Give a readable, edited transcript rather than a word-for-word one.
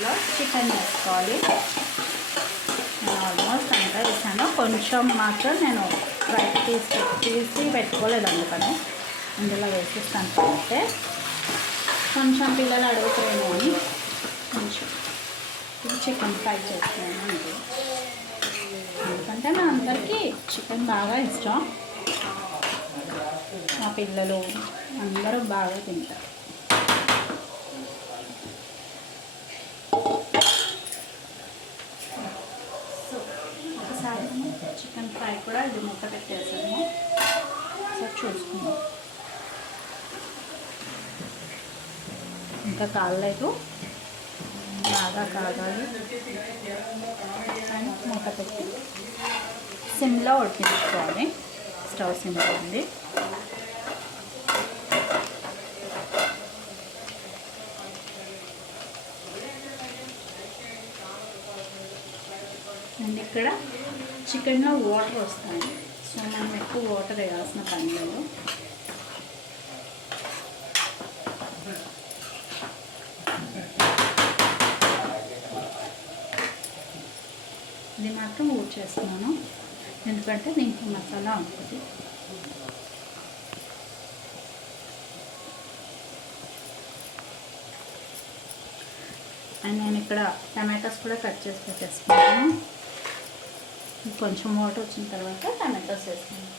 దీంట్లో చికెన్ వేసుకోవాలి. నేను ఆల్మోస్ట్ అంతా వేసాను, కొంచెం మాత్రం నేను బయట తీసి పెట్టుకోలేదు, అందుకని ఇందులో వేసిస్తాను. అంటే కొంచెం పిల్లలు అడుగుతారేమో అని కొంచెం చికెన్ ఫ్రై చేస్తున్నాను అంతే. ఎందుకంటే నా అందరికీ చికెన్ బాగా ఇష్టం, మా పిల్లలు అందరూ బాగా తింటారు. సో ఒకసారి చికెన్ ఫ్రై కూడా ఇది మూత పెట్టేసాము. ఒకసారి చూసుకుందాం. ఇంకా కాలేదు, బాగా కాగాలి. అండ్ మూత పెట్టి సిమ్లో ఉడికించుకోవాలి. స్టవ్ సిమ్లో ఉంది. అండ్ ఇక్కడ చికెన్లో వాటర్ వస్తాయి, సో మనం ఎక్కువ వాటర్ వేయాల్సిన పని లేదు. ఇది మాత్రం ఊడ్ చేస్తున్నాను, ఎందుకంటే దీంట్లో మసాలా ఉంటుంది. అండ్ నేను ఇక్కడ టమాటాస్ కూడా కట్ చేసి పెట్టేసుకున్నాను. కొంచెం వాటర్ వచ్చిన తర్వాత టమాటాస్ వేసుకున్నాను.